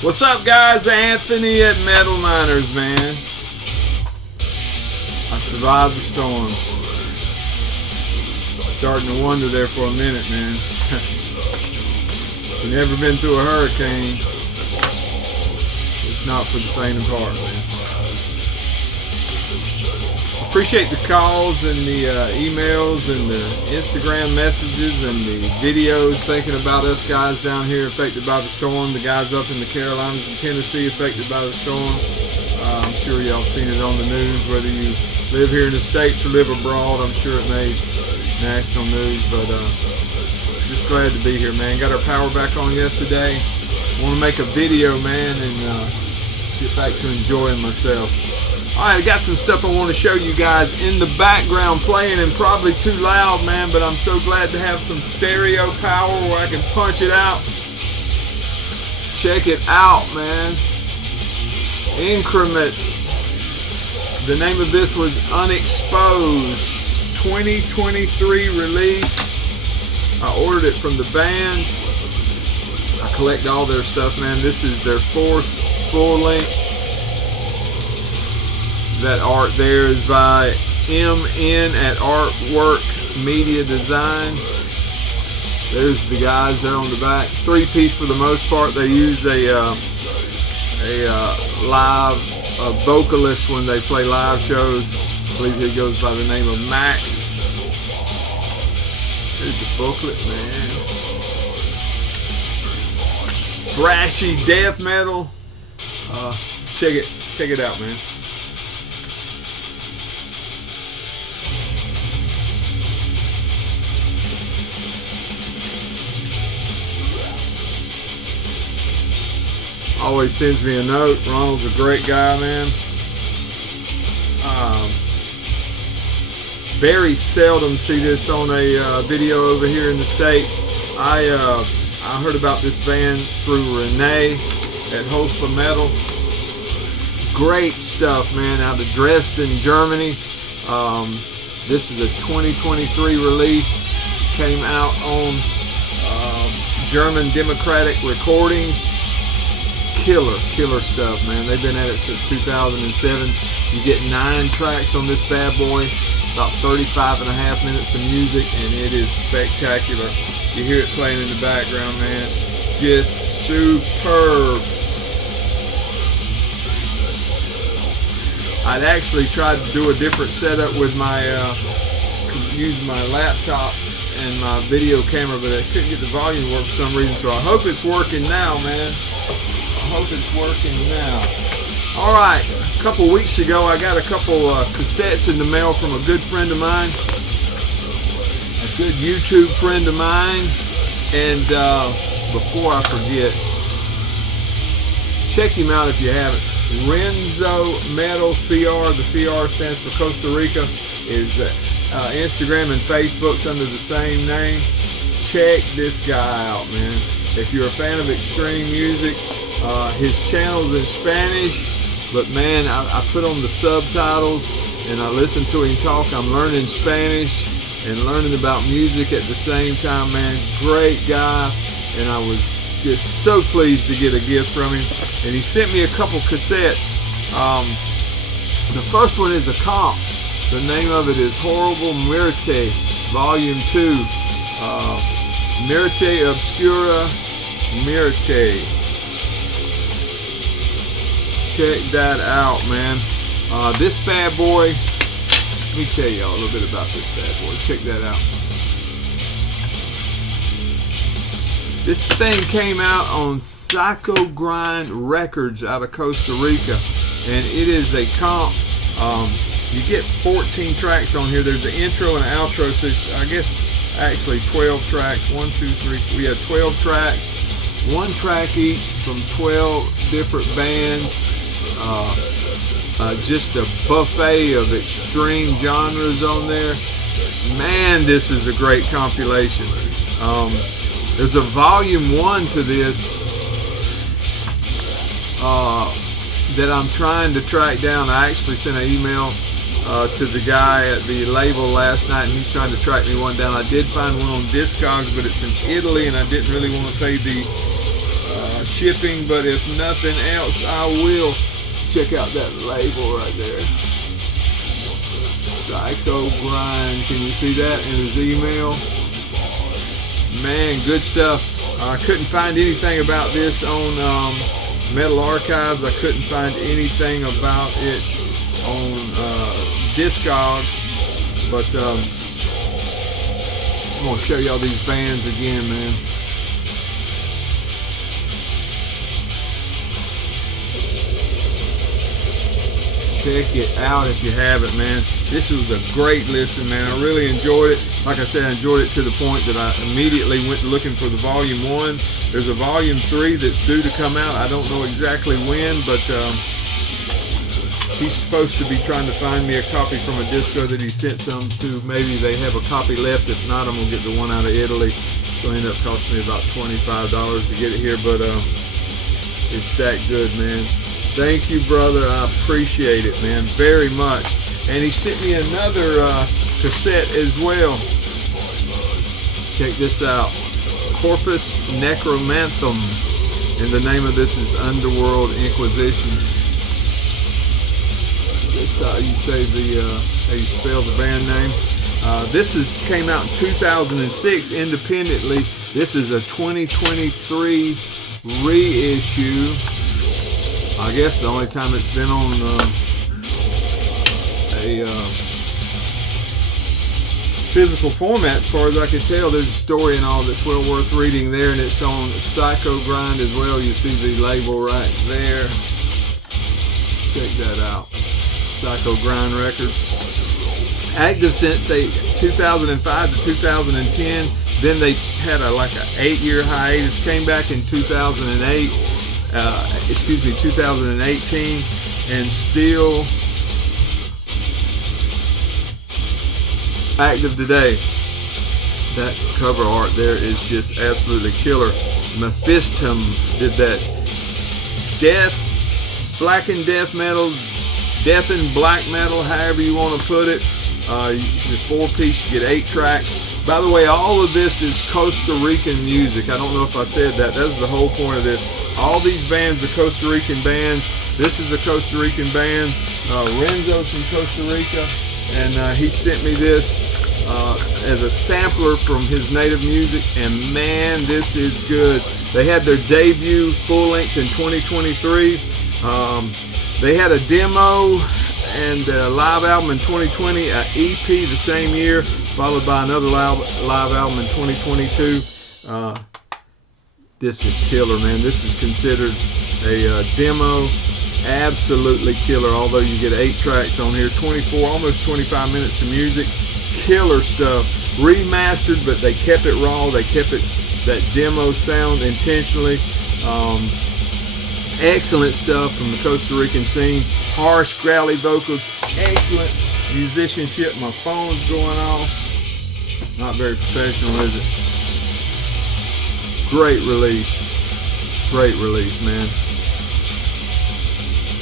What's up, guys? Anthony at Metal Miners, man. I survived the storm. Starting to wonder there for a minute, man. You've never been through a hurricane. It's not for the faint of heart, man. Appreciate the calls and the emails and the Instagram messages and the videos thinking about us guys down here affected by the storm. The guys up in the Carolinas and Tennessee affected by the storm. I'm sure y'all seen it on the news, whether you live here in the States or live abroad. I'm sure it made national news, but just glad to be here, man. Got our power back on yesterday. Want to make a video, man, and get back to enjoying myself. Alright, I got some stuff I want to show you guys in the background playing, and probably too loud, man, but I'm so glad to have some stereo power where I can punch it out. Check it out, man. Incremate. The name of this was Unexposed. 2023 release. I ordered it from the band. I collect all their stuff, man. This is their 4th full length. That art there is by MN at Artwork Media Design. There's the guys there on the back. 3-piece for the most part. They use a live vocalist when they play live shows. I believe he goes by the name of Max. Here's the booklet, man. Thrashy death metal. Check it out, man. Always sends me a note. Ronald's a great guy, man. Very seldom see this on a video over here in the States. I heard about this band through Renee at Host for Metal. Great stuff, man, out of Dresden, Germany. This is a 2023 release. Came out on German Democratic Recordings. Killer stuff, man. They've been at it since 2007. You get 9 tracks on this bad boy, about 35.5 minutes of music, and it is spectacular. You hear it playing in the background, man. Just superb. I'd actually tried to do a different setup with my use my laptop and my video camera, but I couldn't get the volume to work for some reason, so I hope it's working now, man. I hope it's working now. Alright, a couple weeks ago I got a couple cassettes in the mail from a good friend of mine, a good YouTube friend of mine, and before I forget, check him out if you haven't. Renzo Metal CR, the CR stands for Costa Rica, is Instagram and Facebook's under the same name. Check this guy out, man. If you're a fan of extreme music, his channel's in Spanish, but man, I put on the subtitles and I listen to him talk. I'm learning Spanish and learning about music at the same time, man. Great guy, and I was just so pleased to get a gift from him. And he sent me a couple cassettes. The first one is a comp. The name of it is Horrible Muerte, Volume 2. Muerte, Obscura, Muerte. Check that out, man. This bad boy, let me tell y'all a little bit about this bad boy. Check that out. This thing came out on Psycho Grind Records out of Costa Rica, and it is a comp. You get 14 tracks on here. There's an intro and an outro, so I guess actually 12 tracks. 1, 2, 3, 4. We have 12 tracks. 1 track each from 12 different bands. Just a buffet of extreme genres on there. Man, this is a great compilation. There's a volume 1 to this that I'm trying to track down. I actually sent an email to the guy at the label last night, and he's trying to track me one down. I did find one on Discogs, but it's in Italy, and I didn't really want to pay the shipping, but if nothing else, I will. Check out that label right there. Psycho Grind. Can you see that in his email? Man, good stuff. I couldn't find anything about this on Metal Archives. I couldn't find anything about it on Discogs. But I'm going to show y'all these bands again, man. Check it out if you haven't, man. This was a great listen, man. I really enjoyed it. Like I said, I enjoyed it to the point that I immediately went looking for the volume 1. There's a volume 3 that's due to come out. I don't know exactly when, but he's supposed to be trying to find me a copy from a distro that he sent some to. Maybe they have a copy left. If not, I'm going to get the one out of Italy. It's going to end up costing me about $25 to get it here, but it's that good, man. Thank you, brother. I appreciate it, man, very much. And he sent me another cassette as well. Check this out. Corpus Necromanthum. And the name of this is Underworld Inquisition. That's how you say how you spell the band name. This came out in 2006 independently. This is a 2023 reissue. I guess the only time it's been on a physical format, as far as I can tell. There's a story and all that's well worth reading there, and it's on Psycho Grind as well. You see the label right there. Check that out. Psycho Grind Records. Active since 2005 to 2010. Then they had like an 8-year hiatus. Came back in 2008. 2018, and still active today. That cover art there is just absolutely killer. Mephistum did that. Death, black and death metal, death and black metal, however you want to put it. The 4-piece, you get 8 tracks. By the way, all of this is Costa Rican music. I don't know if I said that. That's the whole point of this. All these bands are Costa Rican bands. This is a Costa Rican band. Renzo's from Costa Rica, and he sent me this as a sampler from his native music, and man, this is good. They had their debut full length in 2023. They had a demo and a live album in 2020, an EP the same year, followed by another live album in 2022. This is killer, man. This is considered a demo. Absolutely killer, although you get 8 tracks on here. 24, almost 25 minutes of music. Killer stuff. Remastered, but they kept it raw. They kept it that demo sound intentionally. Excellent stuff from the Costa Rican scene. Harsh, growly vocals. Excellent musicianship. My phone's going off. Not very professional, is it? Great release. Great release, man.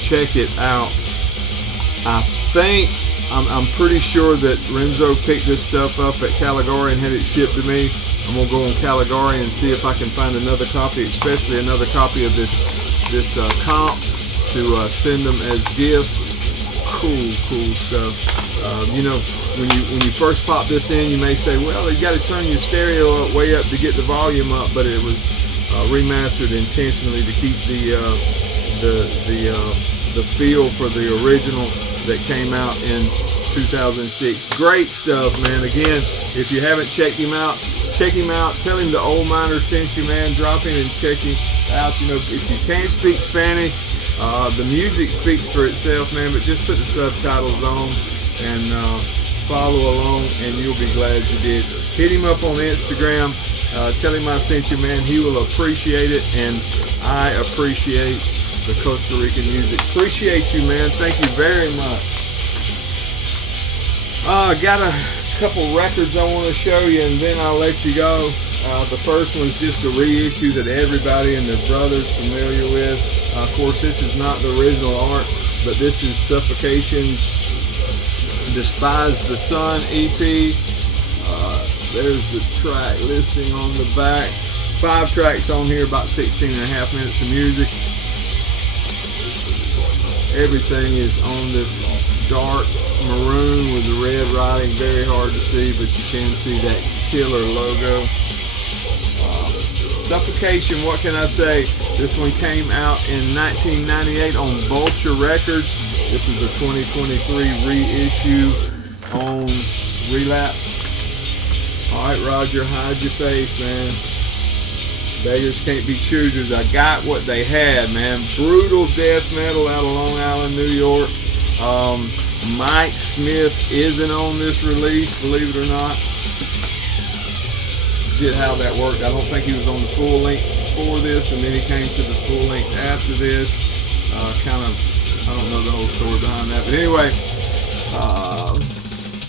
Check it out. I'm pretty sure that Renzo picked this stuff up at Caligari and had it shipped to me. I'm gonna go on Caligari and see if I can find another copy, especially another copy of this comp to send them as gifts. Cool stuff. You know, when you first pop this in, you may say, well, you got to turn your stereo way up to get the volume up, but it was remastered intentionally to keep the feel for the original that came out in 2006. Great stuff, man. Again, if you haven't checked him out, check him out. Tell him the Old Miner sent you, man. Drop in and check him out. You know, if you can't speak Spanish, the music speaks for itself, man, but just put the subtitles on and follow along, and you'll be glad you did. Hit him up on Instagram. Tell him I sent you, man. He will appreciate it, and I appreciate the Costa Rican music. Appreciate you, man. Thank you very much. Got a couple records I want to show you, and then I'll let you go. The first one's just a reissue that everybody and their brother's familiar with. Of course, this is not the original art, but this is Suffocation's Despise the Sun EP. There's the track listing on the back. 5 tracks on here, about 16.5 minutes of music. Everything is on this dark maroon with the red writing, very hard to see, but you can see that killer logo. Suffocation, what can I say? This one came out in 1998 on Vulture Records. This is a 2023 reissue on Relapse. Alright, Roger, hide your face, man. Beggars can't be choosers. I got what they had, man. Brutal death metal out of Long Island, New York. Mike Smith isn't on this release, believe it or not. Did how that worked. I don't think he was on the full length before this, and then he came to the full length after this. I don't know the whole story behind that, but anyway,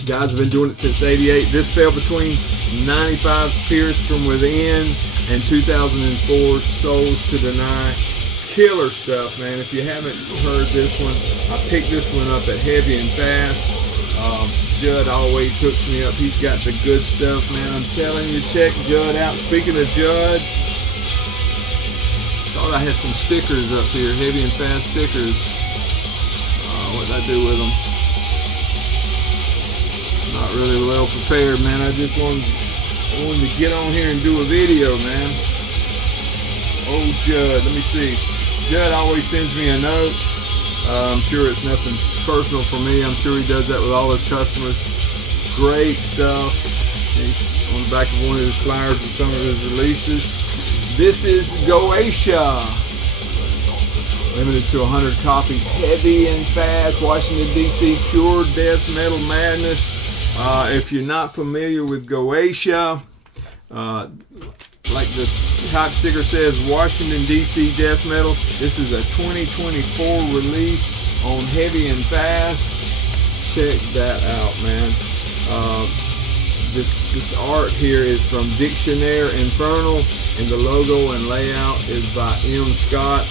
guys have been doing it since '88. This fell between 95's Pierce from Within and 2004 Souls to Deny. Killer stuff, man. If you haven't heard this one, I picked this one up at Heavy and Fast. Judd always hooks me up. He's got the good stuff, man. I'm telling you, check Judd out. Speaking of Judd, thought I had some stickers up here, Heavy and Fast stickers. What did I do with them? Not really well prepared, man. I just wanted to get on here and do a video, man. Oh, Judd, let me see. Judd always sends me a note. I'm sure it's nothing personal for me. I'm sure he does that with all his customers. Great stuff. He's on the back of one of his flyers with some of his releases. This is Goetia. Limited to 100 copies. Heavy and Fast. Washington, D.C. Pure death metal madness. If you're not familiar with Goetia, like the top sticker says, Washington, D.C. death metal. This is a 2024 release on Heavy and Fast. Check that out, man. This art here is from Dictionnaire Infernal, and the logo and layout is by M. Scott.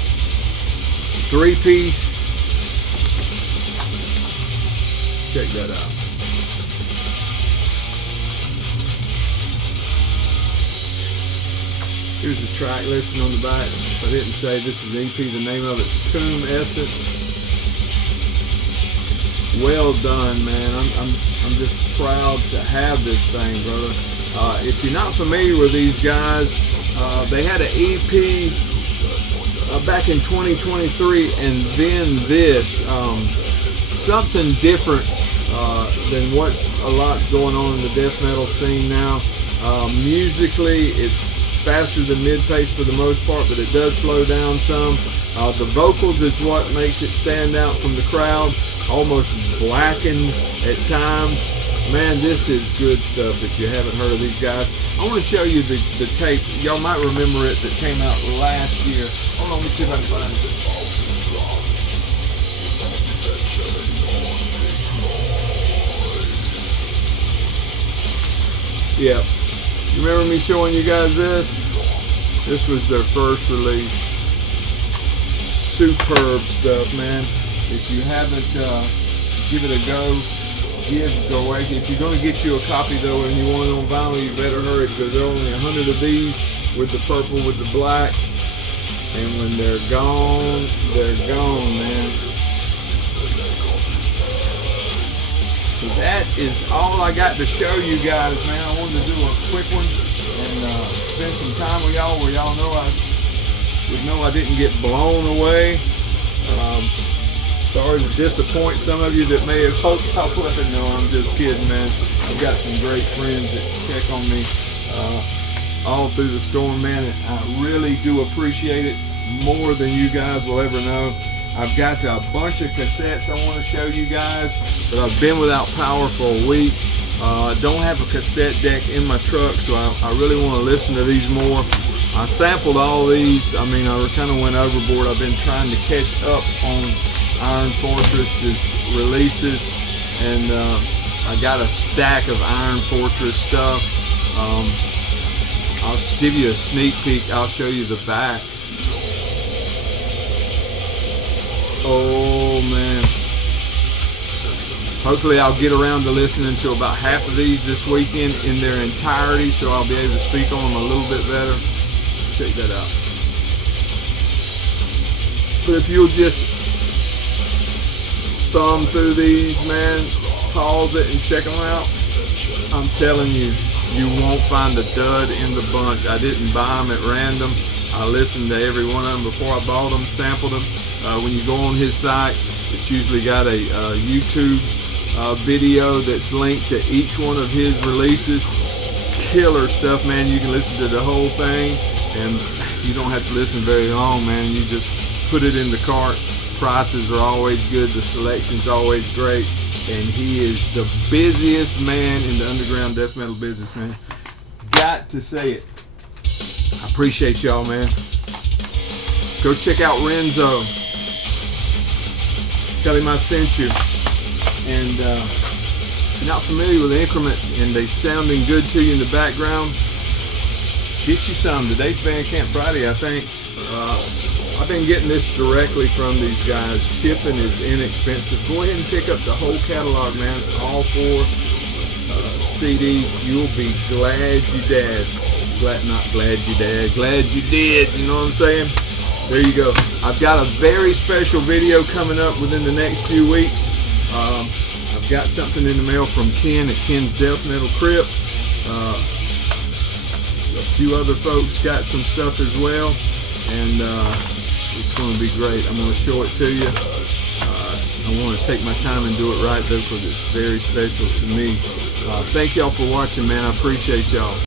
3-piece. Check that out. Here's the track listing on the back. If I didn't say, this is EP. The name of it's Tomb Essence. Well done, man. I'm just proud to have this thing, brother. If you're not familiar with these guys, they had an EP back in 2023, and then this. Something different than what's a lot going on in the death metal scene now. Musically, it's faster than mid-pace for the most part, but it does slow down some. The vocals is what makes it stand out from the crowd, almost blackened at times. Man, this is good stuff if you haven't heard of these guys. I want to show you the tape. Y'all might remember it that came out last year. Hold on, let me see if I can find it. Yeah. You remember me showing you guys this? This was their first release. Superb stuff, man. If you haven't, give it a go. Give Goetia. If you're going to get you a copy though and you want it on vinyl, you better hurry because there are only 100 of these with the purple with the black. And when they're gone, man. So that is all I got to show you guys, man. I wanted to do a quick one and spend some time with y'all where y'all know I didn't get blown away. Sorry to disappoint some of you that may have hoped I would. No, I'm just kidding, man. I've got some great friends that check on me all through the storm, man. And I really do appreciate it more than you guys will ever know. I've got a bunch of cassettes I want to show you guys, but I've been without power for a week. Don't have a cassette deck in my truck, so I really want to listen to these more. I sampled all these. I mean, I kind of went overboard. I've been trying to catch up on Iron Fortress's releases, and I got a stack of Iron Fortress stuff. I'll give you a sneak peek. I'll show you the back. Oh man. Hopefully I'll get around to listening to about half of these this weekend in their entirety, so I'll be able to speak on them a little bit better. check that out. But if you'll just thumb through these, man, pause it and check them out, I'm telling you, you won't find a dud in the bunch. I didn't buy them at random. I listened to every one of them before I bought them, sampled them. When you go on his site, it's usually got a YouTube video that's linked to each one of his releases. Killer stuff, man. You can listen to the whole thing, and you don't have to listen very long, man. You just put it in the cart. Prices are always good. The selection's always great. And he is the busiest man in the underground death metal business, man. Got to say it. I appreciate y'all, man. Go check out Renzo. Tell him I sent you. And if you're not familiar with Incremate and they sounding good to you in the background, get you some. Today's Bandcamp Friday, I think. I've been getting this directly from these guys. Shipping is inexpensive. Go ahead and pick up the whole catalog, man. All 4 CDs. You'll be glad you did. Not glad you did. Glad you did. You know what I'm saying? There you go. I've got a very special video coming up within the next few weeks. I've got something in the mail from Ken at Ken's Death Metal Crypt. A few other folks got some stuff as well. And it's going to be great. I'm going to show it to you. I want to take my time and do it right, though, because it's very special to me. Thank y'all for watching, man. I appreciate y'all.